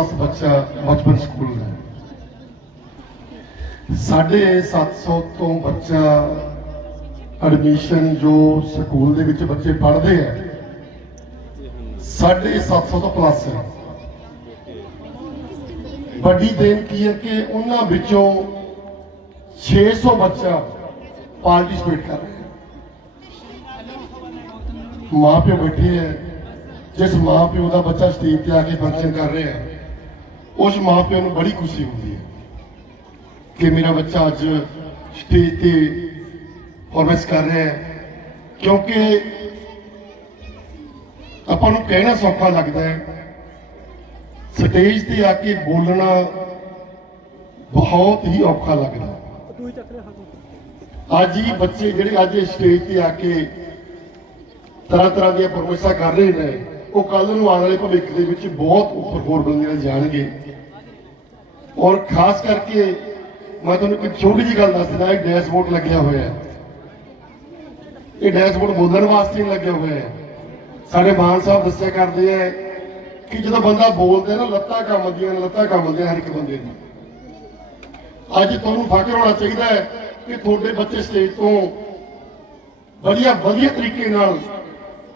Plus ਬੱਚਾ ਬਚਪਨ school ਹੈ। ਸਾਢੇ 700 ਤੋਂ ਬੱਚਾ ਐਡਮਿਸ਼ਨ ਜੋ ਸਕੂਲ ਦੇ ਵਿੱਚ ਬੱਚੇ ਪੜ੍ਹਦੇ ਆ, ਸਾਢੇ 700 ਤੋਂ ਪਲੱਸ ਹੈ। ਵੱਡੀ ਦੇਣ ਕੀ ਹੈ ਕਿ ਉਹਨਾਂ ਵਿੱਚੋਂ 600 ਬੱਚਾ ਪਾਰਟਿਸਿਪੇਟ ਕਰ ਰਿਹਾ ਮਾਂ ਪਿਓ ਬੈਠੇ ਹੈ, ਜਿਸ ਮਾਂ ਪਿਓ ਦਾ ਬੱਚਾ ਸਟੇਜ ਤੇ ਆ ਕੇ ਫੰਕਸ਼ਨ ਕਰ ਰਿਹਾ ਉਸ ਮਾਂ ਪਿਓ ਨੂੰ ਬੜੀ ਖੁਸ਼ੀ ਹੁੰਦੀ ਹੈ ਕਿ ਮੇਰਾ ਬੱਚਾ ਅੱਜ ਸਟੇਜ ਤੇ ਪਰਫਾਰਮੈਂਸ ਕਰ ਰਿਹਾ ਹੈ। ਕਿਉਂਕਿ ਆਪਾਂ ਨੂੰ ਕਹਿਣਾ ਸੌਖਾ ਲੱਗਦਾ ਹੈ, ਸਟੇਜ ਤੇ ਆ ਕੇ ਬੋਲਣਾ ਬਹੁਤ ਹੀ ਔਖਾ ਲੱਗਦਾ ਅੱਜ ਹੀ ਬੱਚੇ ਜਿਹੜੇ ਅੱਜ ਸਟੇਜ ਤੇ ਆ ਕੇ ਤਰ੍ਹਾਂ ਤਰ੍ਹਾਂ ਦੀਆਂ ਪਰਮਿਸ਼ਨਾਂ ਕਰ ਰਹੇ ਨੇ ਉਹ ਕੱਲ ਨੂੰ ਆਉਣ ਵਾਲੇ ਭਵਿੱਖ ਦੇ ਵਿੱਚ ਬਹੁਤ ਉੱਪਰ ਹੋਰ ਬੁਲੰਦੀਆਂ ਜਾਣਗੇ। ਔਰ ਖਾਸ ਕਰਕੇ ਮੈਂ ਤੁਹਾਨੂੰ ਇੱਕ ਛੋਟੀ ਜਿਹੀ ਗੱਲ ਦੱਸਦਾ, ਇਹ ਡੈਸ਼ਬੋਰਡ ਲੱਗਿਆ ਹੋਇਆ ਹੈ। ਇਹ ਡੈਸ਼ਬੋਰਡ ਬੋਲਣ ਵਾਸਤੇ ਲੱਗਿਆ ਹੋਇਆ ਹੈ। ਸਾਡੇ ਮਾਨ ਸਾਹਿਬ ਦੱਸਿਆ ਕਰਦੇ ਆ ਕਿ ਜਦੋਂ ਬੰਦਾ ਬੋਲਦਾ ਨਾ, ਲੱਤਾਂ ਕੰਮਦੀਆਂ ਨੇ, ਲੱਤਾਂ ਕੰਮਦੀਆਂ ਹਰ ਇੱਕ ਬੰਦੇ ਦੀ। ਅੱਜ ਤੁਹਾਨੂੰ ਫਖਰ ਹੋਣਾ ਚਾਹੀਦਾ ਹੈ ਕਿ ਤੁਹਾਡੇ ਬੱਚੇ ਸਟੇਜ ਤੋਂ ਵਧੀਆ ਵਧੀਆ ਤਰੀਕੇ ਨਾਲ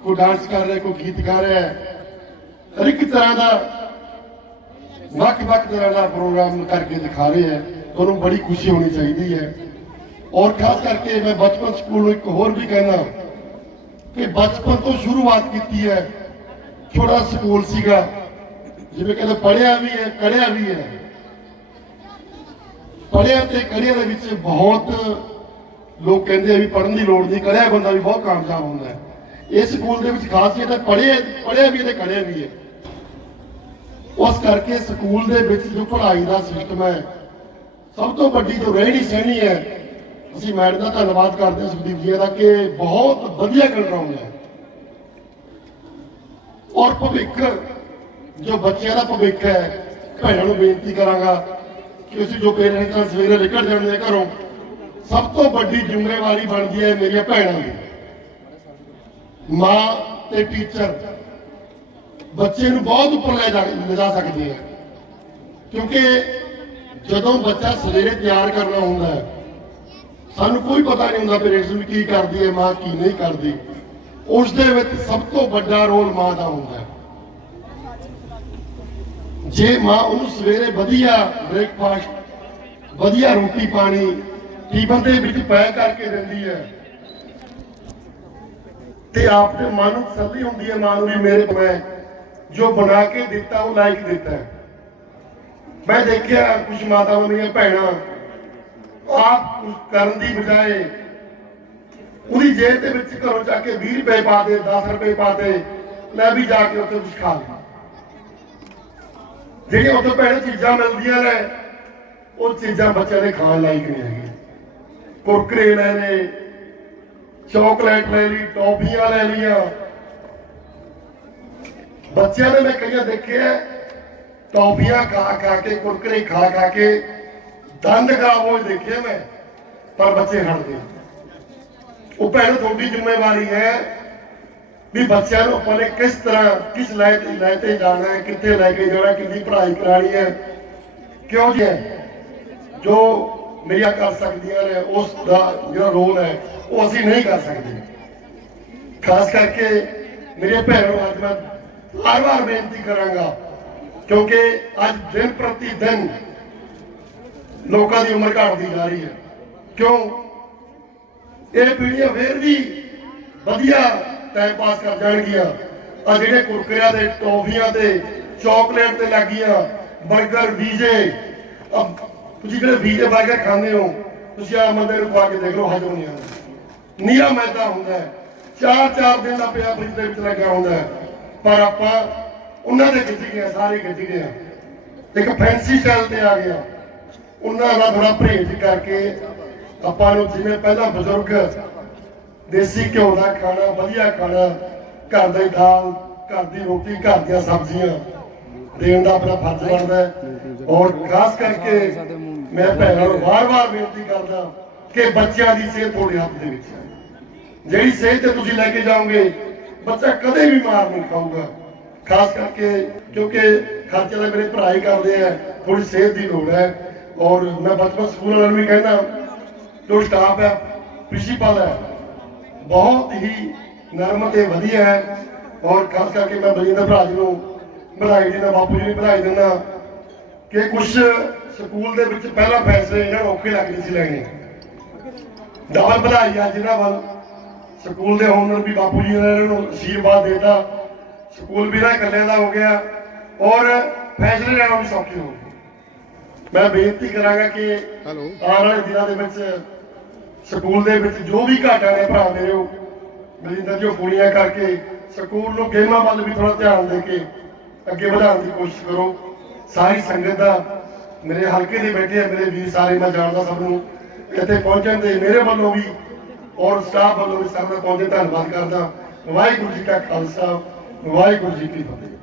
ਕੋਈ ਡਾਂਸ ਕਰ ਰਿਹਾ, ਕੋਈ ਗੀਤ ਗਾ ਰਿਹਾ ਹਰ ਇੱਕ ਤਰ੍ਹਾਂ ਦਾ ਵੱਖ ਵੱਖ ਤਰ੍ਹਾਂ ਦਾ ਪ੍ਰੋਗਰਾਮ ਕਰਕੇ ਦਿਖਾ ਰਹੇ ਹੈ। ਤੁਹਾਨੂੰ ਬੜੀ ਖੁਸ਼ੀ ਹੋਣੀ ਚਾਹੀਦੀ ਹੈ। ਔਰ ਖਾਸ ਕਰਕੇ ਮੈਂ ਬਚਪਨ ਸਕੂਲ ਨੂੰ ਇੱਕ ਹੋਰ ਵੀ ਕਹਿਣਾ ਕਿ ਬਚਪਨ ਤੋਂ ਸ਼ੁਰੂਆਤ ਕੀਤੀ ਹੈ। ਛੋਟਾ ਸਕੂਲ ਸੀਗਾ। ਜਿਵੇਂ ਕਹਿੰਦੇ ਪੜਿਆ ਵੀ ਹੈ, ਕੜਿਆ ਵੀ ਹੈ। ਪੜਿਆ ਤੇ ਕੜਿਆ ਦੇ ਵਿੱਚ ਬਹੁਤ ਲੋਕ ਕਹਿੰਦੇ ਆ ਵੀ ਪੜਨ ਦੀ ਲੋੜ ਨਹੀਂ, ਕੜਿਆ ਬੰਦਾ ਵੀ ਬਹੁਤ ਕਾਮਯਾਬ ਹੁੰਦਾ ਹੈ। ਇਸ ਸਕੂਲ ਦੇ ਵਿੱਚ ਖਾਸੀਅਤ ਹੈ ਪੜਿਆ ਪੜਿਆ ਵੀ ਹੈ ਤੇ ਕੜਿਆ ਵੀ ਹੈ। ਉਸ ਕਰਕੇ ਸਕੂਲ ਦੇ ਵਿੱਚ ਜੋ ਪੜ੍ਹਾਈ ਦਾ ਸਿਸਟਮ ਹੈ, ਸਭ ਤੋਂ ਵੱਡੀ ਜੋ ਰਹਿਣੀ ਸਹਿਣੀ ਹੈ, ਅਸੀਂ ਮੈਡਮ ਦਾ ਧੰਨਵਾਦ ਕਰਦੇ ਹਾਂ ਸੁਖਦੀਪ ਜੀ ਦਾ ਕਿ ਬਹੁਤ ਵਧੀਆ ਕੰਟਰੋਲ ਹੈ। ਔਰ ਭਵਿੱਖ, ਜੋ ਬੱਚਿਆਂ ਦਾ ਭਵਿੱਖ ਹੈ, ਭੈਣਾਂ ਨੂੰ ਬੇਨਤੀ ਕਰਾਂਗਾ ਕਿ ਅਸੀਂ ਜੋ ਪੇਰੈਂਟਸ ਸਵੇਰੇ ਨਿਕਲ ਜਾਂਦੇ ਆ ਘਰੋਂ, ਸਭ ਤੋਂ ਵੱਡੀ ਜ਼ਿੰਮੇਵਾਰੀ ਬਣਦੀ ਹੈ ਮੇਰੀਆਂ ਭੈਣਾਂ ਦੀ। ਮਾਂ ਤੇ ਟੀਚਰ। ਬੱਚੇ ਨੂੰ ਬਹੁਤ ਉੱਪਰ ਲੈ ਜਾ ਲਿਜਾ ਸਕਦੇ ਆ ਕਿਉਂਕਿ ਜਦੋਂ ਬੱਚਾ ਸਵੇਰੇ ਤਿਆਰ ਕਰਨਾ ਹੁੰਦਾ ਹੈ, ਸਾਨੂੰ ਕੋਈ ਪਤਾ ਨਹੀਂ ਹੁੰਦਾ ਪੇਰੈਂਟਸ ਨੂੰ ਕੀ ਕਰਦੀ ਹੈ, ਮਾਂ ਕੀ ਨਹੀਂ ਕਰਦੀ। ਉਸ ਦੇ ਵਿੱਚ ਸਭ ਤੋਂ ਵੱਡਾ ਰੋਲ ਮਾਂ ਦਾ ਹੁੰਦਾ ਹੈ। ਜੇ ਮਾਂ ਉਹਨੂੰ ਸਵੇਰੇ ਵਧੀਆ ਬ੍ਰੇਕਫਾਸਟ ਵਧੀਆ ਰੋਟੀ ਪਾਣੀ ਟੀਫਨ ਦੇ ਵਿੱਚ ਪੈਕ ਕਰਕੇ ਦਿੰਦੀ ਹੈ ਤੇ ਆਪ ਦੇ ਮਨ ਨੂੰ ਤਸੱਲੀ ਹੁੰਦੀ ਹੈ ਮਾਂ ਨੂੰ ਵੀ ਮੇਰੇ ਮੈਂ ਜੋ ਬਣਾ ਕੇ ਦਿੱਤਾ, ਉਹ ਲਾਇਕ ਦਿੱਤਾ ਮੈਂ ਦੇਖਿਆ ਕੁਝ ਮਾਤਾਵਾਂ ਮੇਰੀਆਂ ਭੈਣਾਂ ਆਪ ਕੁਝ ਕਰਨ ਦੀ ਬਜਾਏ ਉਹਦੀ ਜੇਬ ਦੇ ਵਿੱਚ ਘਰੋਂ ਜਾ ਕੇ 20 ਰੁਪਏ ਪਾ ਦੇ 10 ਰੁਪਏ ਪਾ ਦੇ ਲੈ ਵੀ ਜਾ ਕੇ ਉੱਥੇ ਕੁਝ ਖਾ ਲਈ। ਜਿਹੜੀਆਂ ਉੱਥੇ ਭੈਣਾਂ ਚੀਜ਼ਾਂ ਮਿਲਦੀਆਂ ਨੇ, ਉਹ ਚੀਜ਼ਾਂ ਬੱਚਿਆਂ ਦੇ ਖਾਣ ਲਾਇਕ ਨਹੀਂ ਹੈਗੀਆਂ। ਕੁਰਕਰੇ ਲੈ ਨੇ ਚਾਕਲੇਟ ਲੈ ਲਈ, ਟੌਫੀਆਂ ਲੈ ਲਈਆਂ। ਬੱਚਿਆਂ ਨੇ ਮੈਂ ਕਈਆਂ ਦੇਖਿਆ, ਟੌਫੀਆਂ ਖਾ ਖਾ ਕੇ, ਕੁਰਕਰੇ ਖਾ ਖਾ ਕੇ ਦੰਦ ਖਰਾਬ ਹੋਏ ਦੇਖੇ ਮੈਂ, ਪਰ ਬੱਚੇ ਹਟਦੇ। ਉਹ ਭੈਣ, ਤੁਹਾਡੀ ਜ਼ਿੰਮੇਵਾਰੀ ਹੈ ਵੀ ਬੱਚਿਆਂ ਨੂੰ ਆਪਾਂ ਨੇ ਕਿਸ ਤਰ੍ਹਾਂ, ਕਿਸ ਲੈ ਤੇ ਲੈ ਤੇ ਜਾਣਾ ਹੈ, ਕਿੱਥੇ ਲੈ ਕੇ ਜਾਣਾ ਕਿੰਨੀ ਪੜ੍ਹਾਈ ਕਰਾਣੀ ਹੈ। ਕਿਉਂ ਜੀ ਜੋ ਮੇਰੀਆਂ ਕਰ ਸਕਦੀਆਂ ਨੇ, ਉਸ ਦਾ ਜਿਹੜਾ ਰੋਲ ਹੈ, ਉਹ ਅਸੀਂ ਨਹੀਂ ਕਰ ਸਕਦੇ। ਖਾਸ ਕਰਕੇ ਮੇਰੇ ਭੈਣਾਂ ਨੂੰ ਅੱਜ ਮੈਂ ਹਰ ਵਾਰ ਬੇਨਤੀ ਕਰਾਂਗਾ, ਕਿਉਂਕਿ ਅੱਜ ਦਿਨ ਪ੍ਰਤੀ ਦਿਨ ਲੋਕਾਂ ਦੀ ਉਮਰ ਘਟਦੀ ਜਾ ਰਹੀ ਹੈ। ਕਿਉਂ? ਇਹ ਪੀੜ੍ਹੀਆਂ ਫੇਰ ਵੀ ਵਧੀਆ ਟਾਈਮ ਪਾਸ ਕਰ ਜਾਣਗੀਆਂ। ਆ ਜਿਹੜੇ ਕੁਰਕਰਿਆਂ ਦੇ, ਟੌਫੀਆਂ ਤੇ ਚਾਕਲੇਟ ਤੇ ਲੱਗੀਆਂ 버ਗਰ ਵੀਜ਼ੇ ਤੁਸੀਂ ਜਿਹੜੇ ਵੀਜ਼ੇ 버ਗਰ ਖਾਂਦੇ ਹੋ? ਤੁਸੀਂ ਆ ਬੰਦੇ ਨੂੰ ਖਵਾ ਕੇ ਦੇਖ ਲਓ ਹਜਮ ਨਹੀਂ ਆਉਂਦਾ। ਨੀਰਾ ਮੈਦਾ ਹੁੰਦਾ ਹੈ। ਚਾਰ ਚਾਰ ਦਿਨ ਦਾ ਪਿਆ ਫ੍ਰਿਜ ਦੇ ਵਿੱਚ ਲੱਗਿਆ ਹੁੰਦਾ ਪਰ ਆਪਾਂ ਉਹਨਾਂ ਦੇ ਖਿੱਚ ਗਏ ਸਾਰੇ ਖਿੱਚ ਗਏ ਇੱਕ ਫੈਂਸੀ ਸਟਾਈਲ ਤੇ ਆ ਗਿਆ। ਉਹਨਾਂ ਦਾ ਥੋੜਾ ਪਰਹੇਜ਼ ਕਰਕੇ ਆਪਾਂ ਨੂੰ ਜਿਵੇਂ ਪਹਿਲਾਂ ਬਜ਼ੁਰਗ ਦੇਸੀ ਘਿਓ ਦਾ ਖਾਣਾ, ਵਧੀਆ ਖਾਣਾ, ਘਰ ਦੀ ਦਾਲ, ਘਰ ਦੀ ਰੋਟੀ, ਘਰ ਦੀਆਂ ਸਬਜ਼ੀਆਂ, ਦੇਣ ਦਾ ਆਪਣਾ ਫਰਜ਼ ਬਣਦਾ ਹੈ। ਔਰ ਖਾਸ ਕਰਕੇ ਮੈਂ ਭੈਣਾਂ ਨੂੰ ਵਾਰ-ਵਾਰ ਬੇਨਤੀ ਕਰਦਾ ਕਿ ਬੱਚਿਆਂ ਦੀ ਸਿਹਤ ਤੁਹਾਡੇ ਹੱਥ ਦੇ ਵਿੱਚ ਹੈ। ਜਿਹੜੀ ਸਿਹਤ ਤੇ ਤੁਸੀਂ ਲੈ ਕੇ ਜਾਓਗੇ, ਬੱਚਾ ਕਦੇ ਵੀ ਮਾਰ ਨਹੀਂ ਖਾਊਗਾ। ਖਾਸ ਕਰਕੇ ਕਿਉਂਕਿ ਖਰਚੇ ਤਾਂ ਮੇਰੇ ਭਰਾ ਹੀ ਕਰਦੇ ਆ ਥੋੜੀ ਸਿਹਤ ਦੀ ਲੋੜ ਹੈ। ਔਰ ਮੈਂ ਬਚਪਨ ਸਕੂਲ ਵਾਲਿਆਂ ਨੂੰ ਵੀ ਕਹਿੰਦਾ, ਜੋ ਸਟਾਫ ਹੈ ਪ੍ਰਿੰਸੀਪਲ ਹੈ, ਬਹੁਤ ਹੀ ਨਰਮ ਤੇ ਵਧੀਆ ਹੈ। ਔਰ ਖਾਸ ਕਰਕੇ ਮੈਂ ਬਲਜਿੰਦਰ ਭਰਾ ਜੀ ਨੂੰ ਵਧਾਈ ਦਿੰਦਾ ਬਾਪੂ ਜੀ ਨੂੰ ਵਧਾਈ ਦਿੰਦਾ। ਕਿ ਕੁਝ ਸਕੂਲ ਦੇ ਵਿੱਚ ਪਹਿਲਾ ਫੈਸਲੇ ਇਹਨਾਂ ਨੂੰ ਔਖੇ ਲੱਗਦੇ ਸੀ ਲੈਣੇ। ਡਬਲ ਵਧਾਈ ਆ ਜਿਹਨਾਂ ਵੱਲ। ਸਕੂਲ ਦੇ ਓਨਰ ਵੀ ਬਾਪੂ ਜੀ ਨੇ ਇਹਨਾਂ ਨੂੰ ਅਸ਼ੀਰਵਾਦ ਦੇਤਾ। ਸਕੂਲ ਵੀ ਨਾ ਇਕੱਲੇ ਦਾ ਹੋ ਗਿਆ। ਔਰ ਫੈਸਲੇ ਲੈਣਾ ਵੀ ਸੌਖੇ ਹੋ ਗਏ। ਮੈਂ ਬੇਨਤੀ ਕਰਾਂਗਾ ਕਿ ਹੈਲੋ ਆਉਣ ਵਾਲੇ ਦਿਨਾਂ ਦੇ ਵਿੱਚ ਸਕੂਲ ਦੇ ਵਿੱਚ ਜੋ ਵੀ ਘਾਟਾ ਨੇ ਭਰਾ ਮੇਰੇ ਉਹ ਮਰਿੰਦਰ ਜੀ ਪੂਰੀਆਂ ਕਰਕੇ ਸਕੂਲ ਨੂੰ ਗੇਮਾਂ ਵੱਲ ਵੀ ਥੋੜਾ ਧਿਆਨ ਦੇ ਕੇ ਅੱਗੇ ਵਧਾਉਣ ਦੀ ਕੋਸ਼ਿਸ਼ ਕਰੋ। ਸਾਰੀ ਸੰਗਤ ਦਾ ਮੇਰੇ ਹਲਕੇ ਦੇ ਬੈਠੇ ਆ, ਮੇਰੇ ਵੀਰ ਸਾਰੇ, ਮੈਂ ਜਾਣਦਾ ਸਭ ਨੂੰ। ਇੱਥੇ ਪਹੁੰਚਣ ਦੇ ਮੇਰੇ ਵੱਲੋਂ ਵੀ ਔਰ ਸਟਾਫ ਵੱਲੋਂ ਵੀ ਸਭ ਦਾ ਪਹੁੰਚੇ ਧੰਨਵਾਦ ਕਰਦਾ। ਵਾਹਿਗੁਰੂ ਜੀ ਕਾ ਖਾਲਸਾ, ਵਾਹਿਗੁਰੂ ਜੀ ਕੀ ਫਤਿਹ।